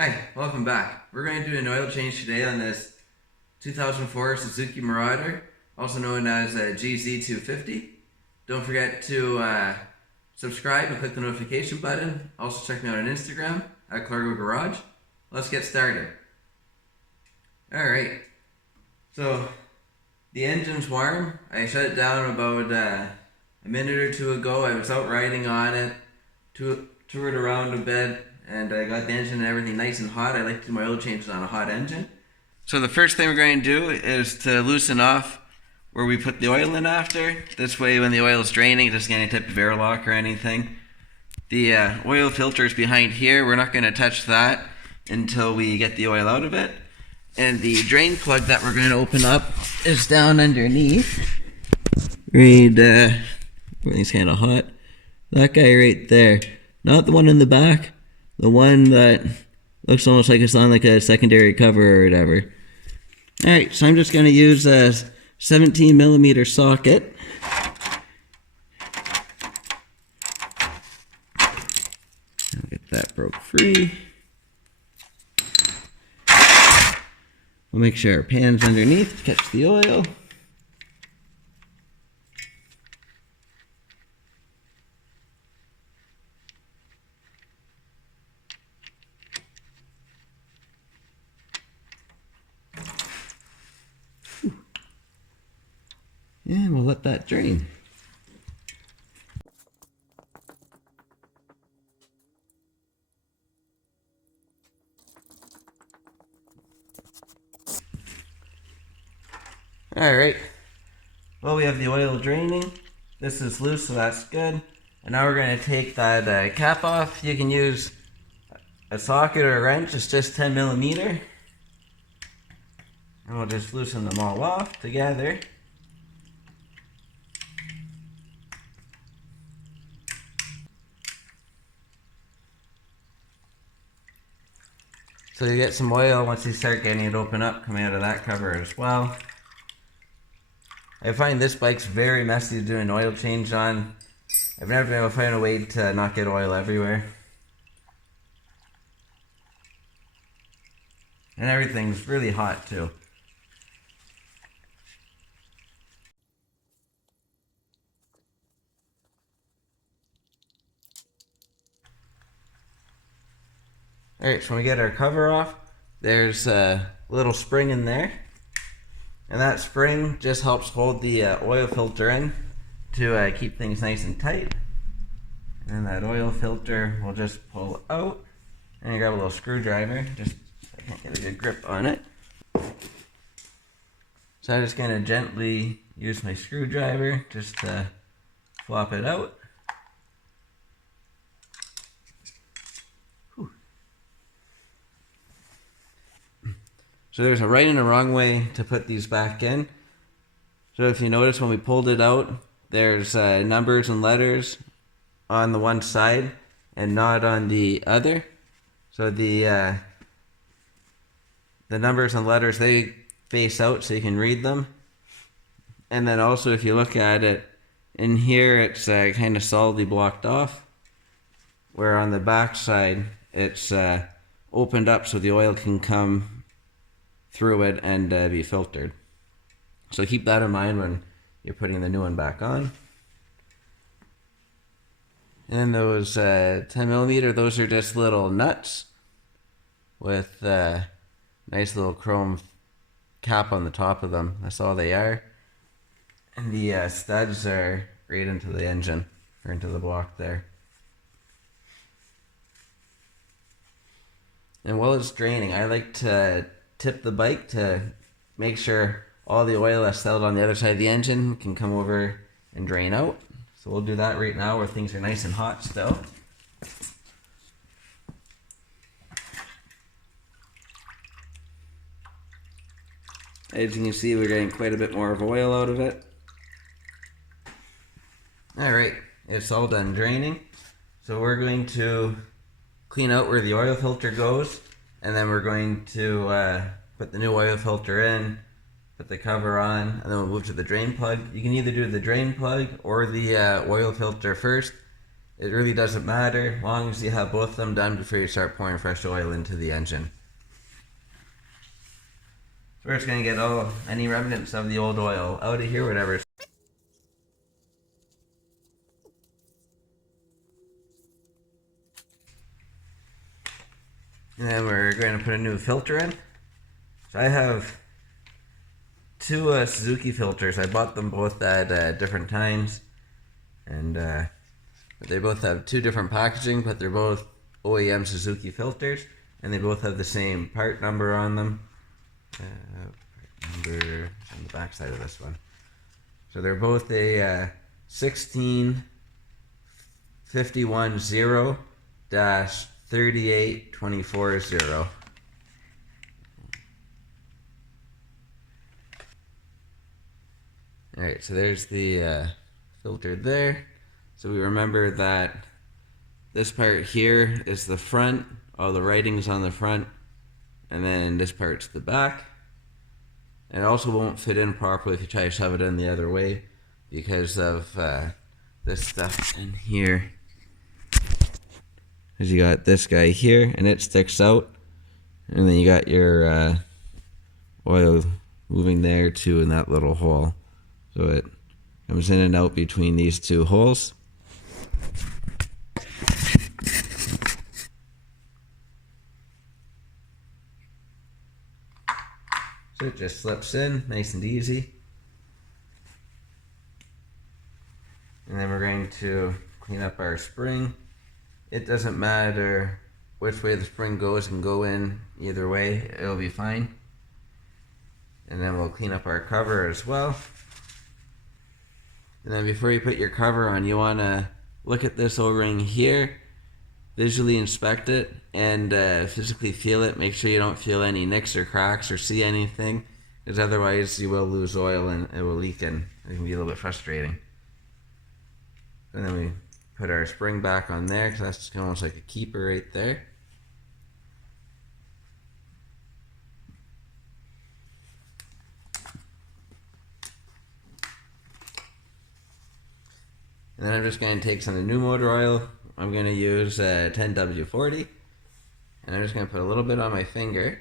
Hi, welcome back. We're going to do an oil change today on this 2004 Suzuki Marauder, also known as a GZ250. Don't forget to subscribe and click the notification button. Also check me out on Instagram at Clargo Garage. Let's get started. Alright, so the engine's warm. I shut it down about a minute or two ago. I was out riding on it, toured around a bit, and I got the engine and everything nice and hot. I like to do my oil changes on a hot engine. So the first thing we're going to do is to loosen off where we put the oil in after. This way when the oil is draining, it doesn't get any type of airlock or anything. The oil filter is behind here. We're not going to touch that until we get the oil out of it. And the drain plug that we're going to open up is down underneath. Everything's kind of hot. That guy right there. Not the one in the back. The one that looks almost like it's on like a secondary cover or whatever. Alright, so I'm just going to use a 17mm socket. I'll get that broke free. We'll make sure our pan's underneath to catch the oil. And we'll let that drain. Alright, well, we have the oil draining. This is loose, so that's good. And now we're going to take that cap off. You can use a socket or a wrench. It's just 10mm. And we'll just loosen them all off together. So you get some oil once you start getting it open up coming out of that cover as well. I find this bike's very messy to do an oil change on. I've never been able to find a way to not get oil everywhere. And everything's really hot too. Alright, so when we get our cover off, there's a little spring in there. And that spring just helps hold the oil filter in to keep things nice and tight. And that oil filter will just pull out. And you grab a little screwdriver, just I can't get a good grip on it. So I'm just going to gently use my screwdriver just to flop it out. So there's a right and a wrong way to put these back in. So if you notice when we pulled it out, there's numbers and letters on the one side and not on the other. So the numbers and letters, they face out so you can read them. And then also if you look at it, in here it's kind of solidly blocked off. Where on the back side it's opened up so the oil can come through it and be filtered. So keep that in mind when you're putting the new one back on. And those 10mm, those are just little nuts with a nice little chrome cap on the top of them. That's all they are. And the studs are right into the engine, or into the block there. And while it's draining, I like to tip the bike to make sure all the oil that's settled on the other side of the engine can come over and drain out. So we'll do that right now where things are nice and hot still. As you can see, we're getting quite a bit more of oil out of it. Alright, it's all done draining. So we're going to clean out where the oil filter goes. And then we're going to put the new oil filter in, put the cover on, and then we'll move to the drain plug. You can either do the drain plug or the oil filter first. it really doesn't matter as long as you have both of them done before you start pouring fresh oil into the engine. So we're just going to get any remnants of the old oil out of here, whatever. And then we're going to put a new filter in. So I have two Suzuki filters. I bought them both at different times. And they both have two different packaging, but they're both OEM Suzuki filters. And they both have the same part number on them. Part number on the back side of this one. So they're both a 16510-38240. Alright, so there's the filter there. So we remember that this part here is the front, all the writing's on the front, and then this part's the back. And it also won't fit in properly if you try to shove it in the other way because of this stuff in here. Because you got this guy here and it sticks out, and then you got your oil moving there too in that little hole. So it comes in and out between these two holes. So it just slips in nice and easy. And then we're going to clean up our spring. It doesn't matter which way the spring goes, and go in either way, it'll be fine. And then we'll clean up our cover as well. And then before you put your cover on, you want to look at this O-ring here, visually inspect it, and physically feel it. Make sure you don't feel any nicks or cracks or see anything, because otherwise you will lose oil and it will leak, and it can be a little bit frustrating. And then we put our spring back on there, because that's just almost like a keeper right there. And then I'm just going to take some of the new motor oil. I'm going to use 10W40. And I'm just going to put a little bit on my finger.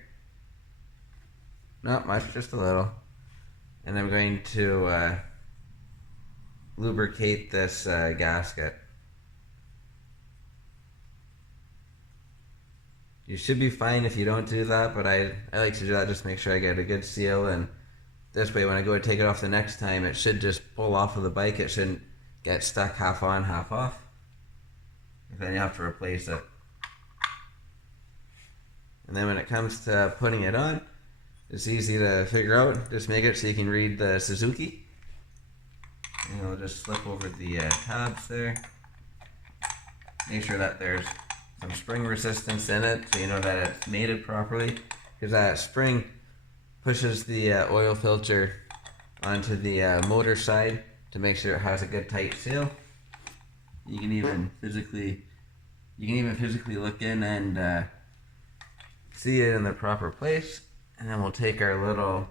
Not much, just a little. And I'm going to lubricate this gasket. You should be fine if you don't do that, but I like to do that just to make sure I get a good seal. And this way when I go to take it off the next time, it should just pull off of the bike. It shouldn't get stuck half on, half off. And then you have to replace it. And then when it comes to putting it on, it's easy to figure out. Just make it so you can read the Suzuki. And you'll just slip over the tabs there. Make sure that there's some spring resistance in it so you know that it's mated properly. Because that spring pushes the oil filter onto the motor side to make sure it has a good tight seal. You can even physically look in and see it in the proper place. And then we'll take our little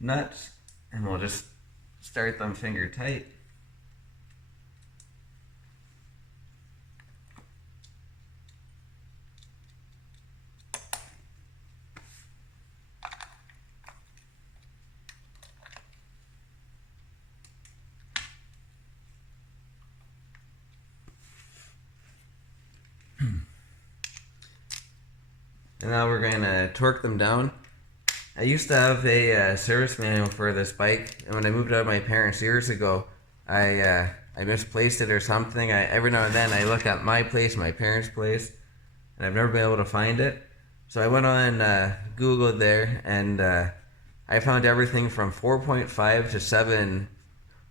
nuts and we'll just start them finger tight. And now we're going to torque them down. I used to have a service manual for this bike, and when I moved out of my parents' years ago, I misplaced it or something. Every now and then I look at my place, my parents' place, and I've never been able to find it. So I went on Google there, and I found everything from 4.5 to 7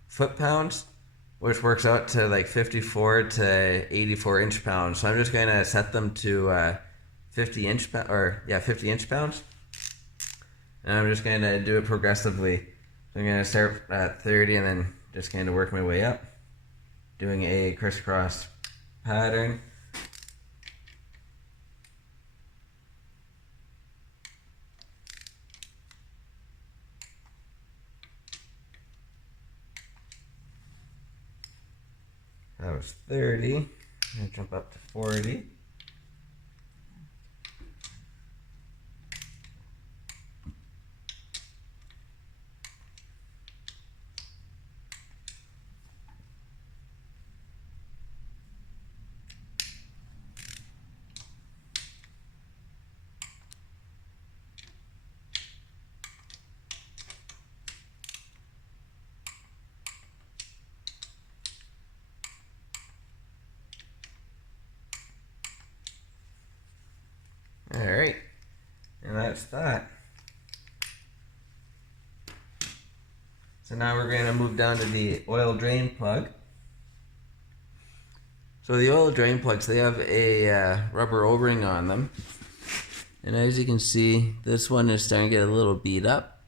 foot-pounds, which works out to like 54 to 84 inch-pounds. So I'm just going to set them to 50 inch pounds. And I'm just going to do it progressively. So I'm going to start at 30 and then just kind of work my way up, doing a crisscross pattern. That was 30. I'm gonna jump up to 40. Alright, and that's that. So now we're going to move down to the oil drain plug. So the oil drain plugs, they have a rubber O-ring on them. And as you can see, this one is starting to get a little beat up.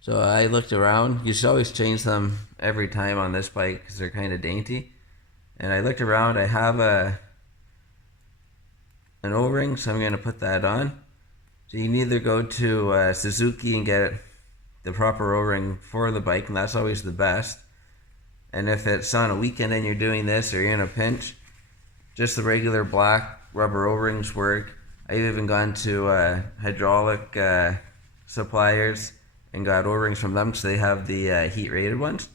So I looked around. You should always change them every time on this bike because they're kind of dainty. And I looked around. I have an O-ring, so I'm going to put that on. So you can either go to Suzuki and get the proper O-ring for the bike, and that's always the best. And if it's on a weekend and you're doing this or you're in a pinch, just the regular black rubber O-rings work. I've even gone to hydraulic suppliers and got O-rings from them because they have the heat rated ones,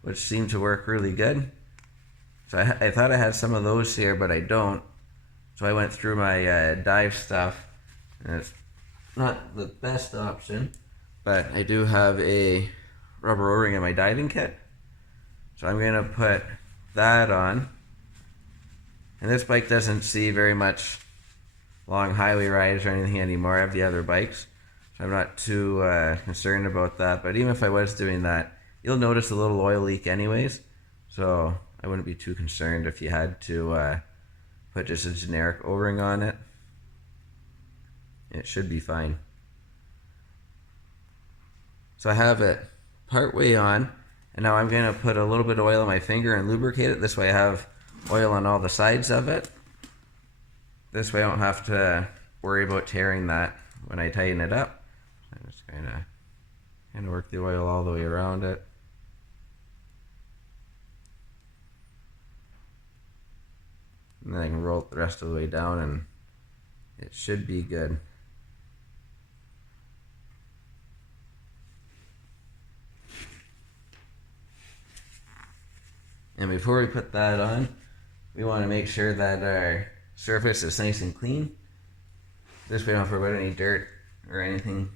which seem to work really good. So I thought I had some of those here, but I don't. So I went through my dive stuff, and it's not the best option, but I do have a rubber O-ring in my diving kit. So I'm going to put that on. And this bike doesn't see very much long highway rides or anything anymore. I have the other bikes, so I'm not too concerned about that. But even if I was doing that, you'll notice a little oil leak anyways. So I wouldn't be too concerned if you had to put just a generic O-ring on it. It should be fine. So I have it partway on, and now I'm going to put a little bit of oil on my finger and lubricate it. This way I have oil on all the sides of it. This way I don't have to worry about tearing that when I tighten it up. I'm just going to work the oil all the way around it. And then I can roll it the rest of the way down and it should be good. And before we put that on, we want to make sure that our surface is nice and clean. This way we don't have to worry about any dirt or anything.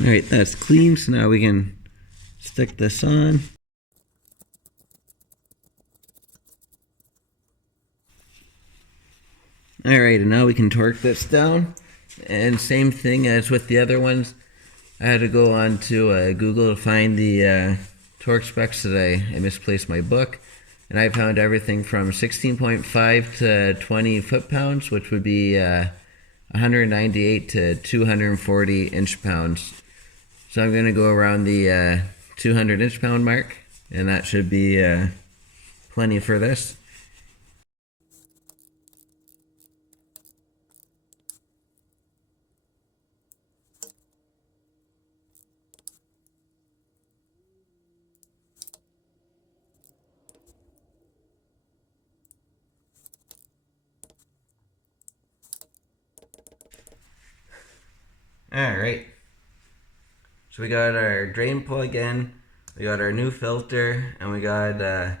Alright, that's clean, so now we can stick this on. Alright, and now we can torque this down. And same thing as with the other ones. I had to go on to Google to find the torque specs that I misplaced my book. And I found everything from 16.5 to 20 foot-pounds, which would be 198 to 240 inch-pounds. So I'm going to go around the 200 inch-pound mark, and that should be plenty for this. Alright, so we got our drain plug in, we got our new filter, and we got the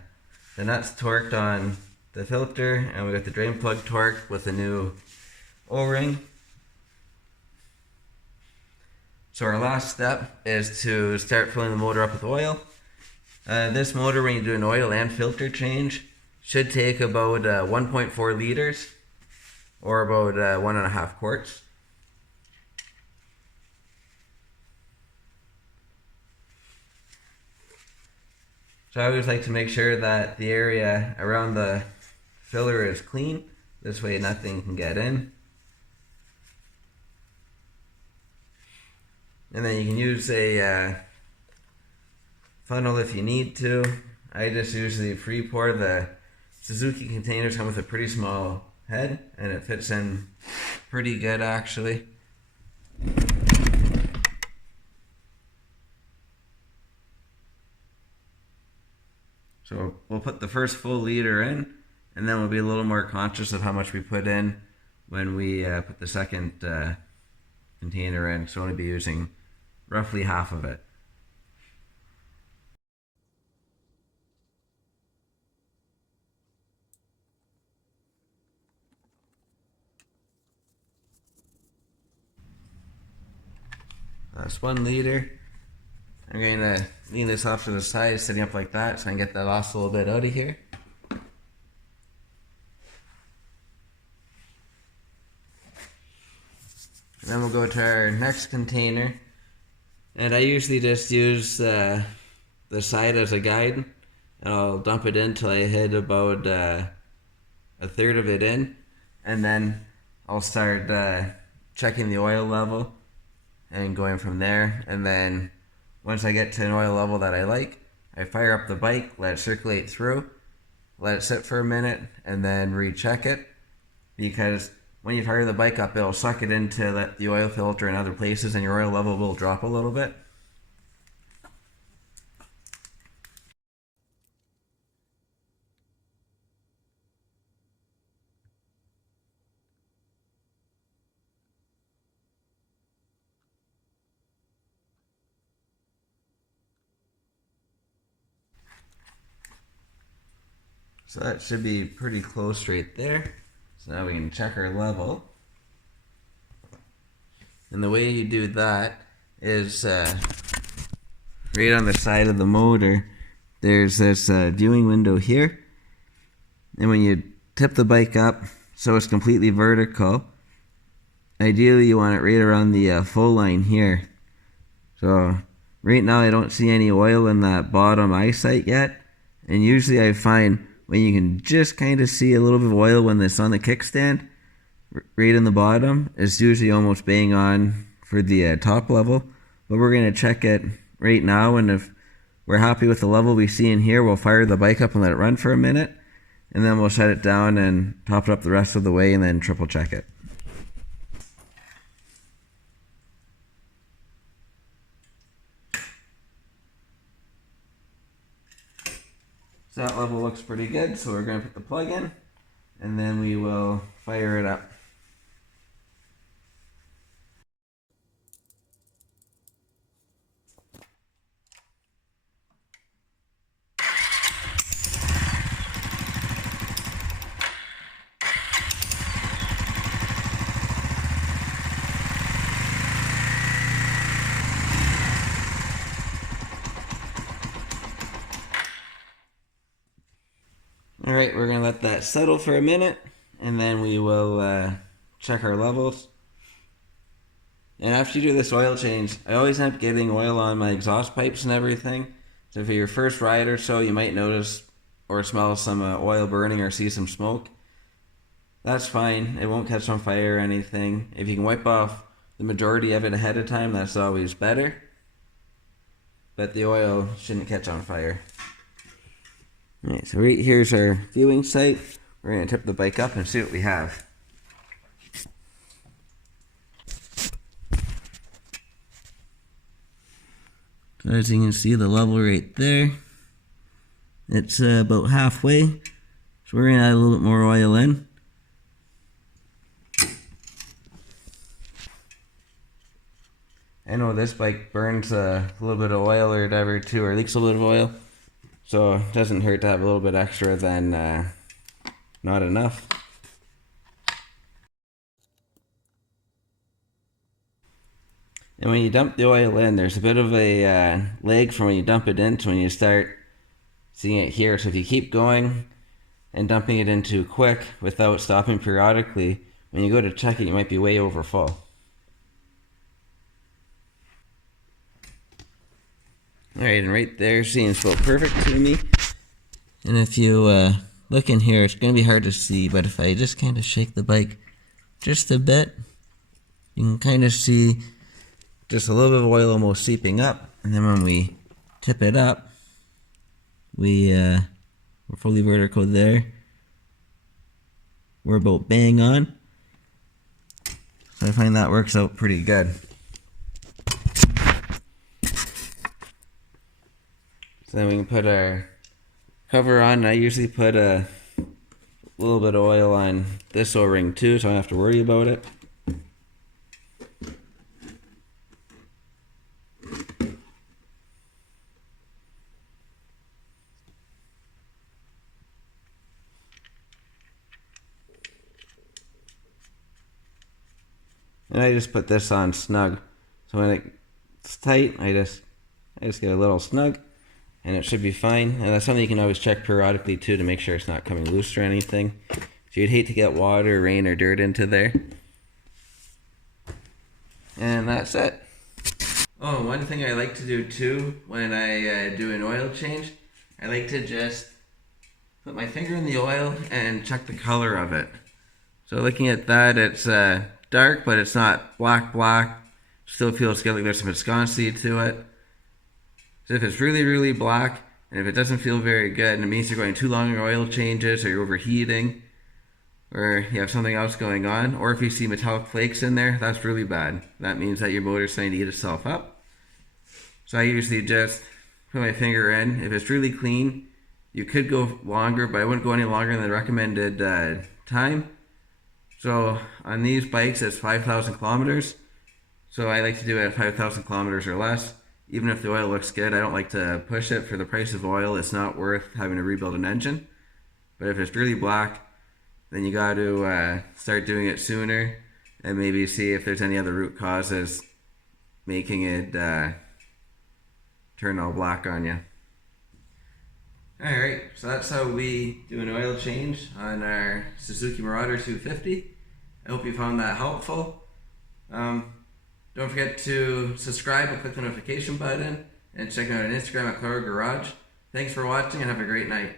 nuts torqued on the filter, and we got the drain plug torqued with a new O-ring. So our last step is to start filling the motor up with oil. This motor, when you do an oil and filter change, should take about 1.4 liters, or about 1.5 quarts. So I always like to make sure that the area around the filler is clean. This way nothing can get in. And then you can use a funnel if you need to. I just usually free pour. The Suzuki containers come with a pretty small head and it fits in pretty good actually. So we'll put the first full liter in, and then we'll be a little more conscious of how much we put in when we put the second container in. So we'll only be using roughly half of it. That's 1 liter. I'm going to lean this off to the side, sitting up like that, so I can get that last little bit out of here. And then we'll go to our next container. And I usually just use the side as a guide. And I'll dump it in till I hit about a third of it in. And then I'll start checking the oil level and going from there. And then once I get to an oil level that I like, I fire up the bike, let it circulate through, let it sit for a minute, and then recheck it. Because when you fire the bike up, it'll suck it into the oil filter and other places, and your oil level will drop a little bit. So that should be pretty close right there. So now we can check our level. And the way you do that is right on the side of the motor, there's this viewing window here. And when you tip the bike up so it's completely vertical, ideally you want it right around the full line here. So right now I don't see any oil in that bottom eyesight yet. And usually I find when you can just kind of see a little bit of oil when it's on the kickstand, right in the bottom, it's usually almost bang on for the top level. But we're going to check it right now, and if we're happy with the level we see in here, we'll fire the bike up and let it run for a minute, and then we'll shut it down and top it up the rest of the way and then triple check it. So that level looks pretty good, so we're going to put the plug in, and then we will fire it up. Alright, we're going to let that settle for a minute, and then we will check our levels. And after you do this oil change, I always end up getting oil on my exhaust pipes and everything. So for your first ride or so, you might notice or smell some oil burning or see some smoke. That's fine. It won't catch on fire or anything. If you can wipe off the majority of it ahead of time, that's always better. But the oil shouldn't catch on fire. Alright, so right here's our viewing sight. We're going to tip the bike up and see what we have. So as you can see, the level right there, it's about halfway. So we're going to add a little bit more oil in. I know this bike burns a little bit of oil or whatever too, or leaks a little bit of oil. So it doesn't hurt to have a little bit extra than not enough. And when you dump the oil in, there's a bit of a lag from when you dump it in to when you start seeing it here. So if you keep going and dumping it in too quick without stopping periodically, when you go to check it, you might be way over full. Alright, and right there seems about perfect to me. And if you look in here, it's going to be hard to see, but if I just kind of shake the bike just a bit, you can kind of see just a little bit of oil almost seeping up. And then when we tip it up, we're fully vertical there. We're about bang on. So I find that works out pretty good. So then we can put our cover on. And I usually put a little bit of oil on this O-ring too, so I don't have to worry about it. And I just put this on snug. So when it's tight, I just get a little snug and it should be fine. And that's something you can always check periodically too to make sure it's not coming loose or anything. So you'd hate to get water, rain, or dirt into there. And that's it. Oh, one thing I like to do too when I do an oil change, I like to just put my finger in the oil and check the color of it. So looking at that, it's dark, but it's not black. Still feels good, like there's some viscosity to it. So if it's really black, and if it doesn't feel very good, and it means you're going too long in oil changes, or you're overheating, or you have something else going on, or if you see metallic flakes in there, that's really bad. That means that your motor's starting to eat itself up. So I usually just put my finger in. If it's really clean, you could go longer, but I wouldn't go any longer than the recommended time. So on these bikes, it's 5,000 kilometers. So I like to do it at 5,000 kilometers or less. Even if the oil looks good, I don't like to push it. For the price of oil, it's not worth having to rebuild an engine. But if it's really black, then you got to start doing it sooner and maybe see if there's any other root causes making it turn all black on you. Alright, so that's how we do an oil change on our Suzuki Marauder 250. I hope you found that helpful. Don't forget to subscribe and click the notification button, and check out our Instagram at Clargo Garage. Thanks for watching and have a great night.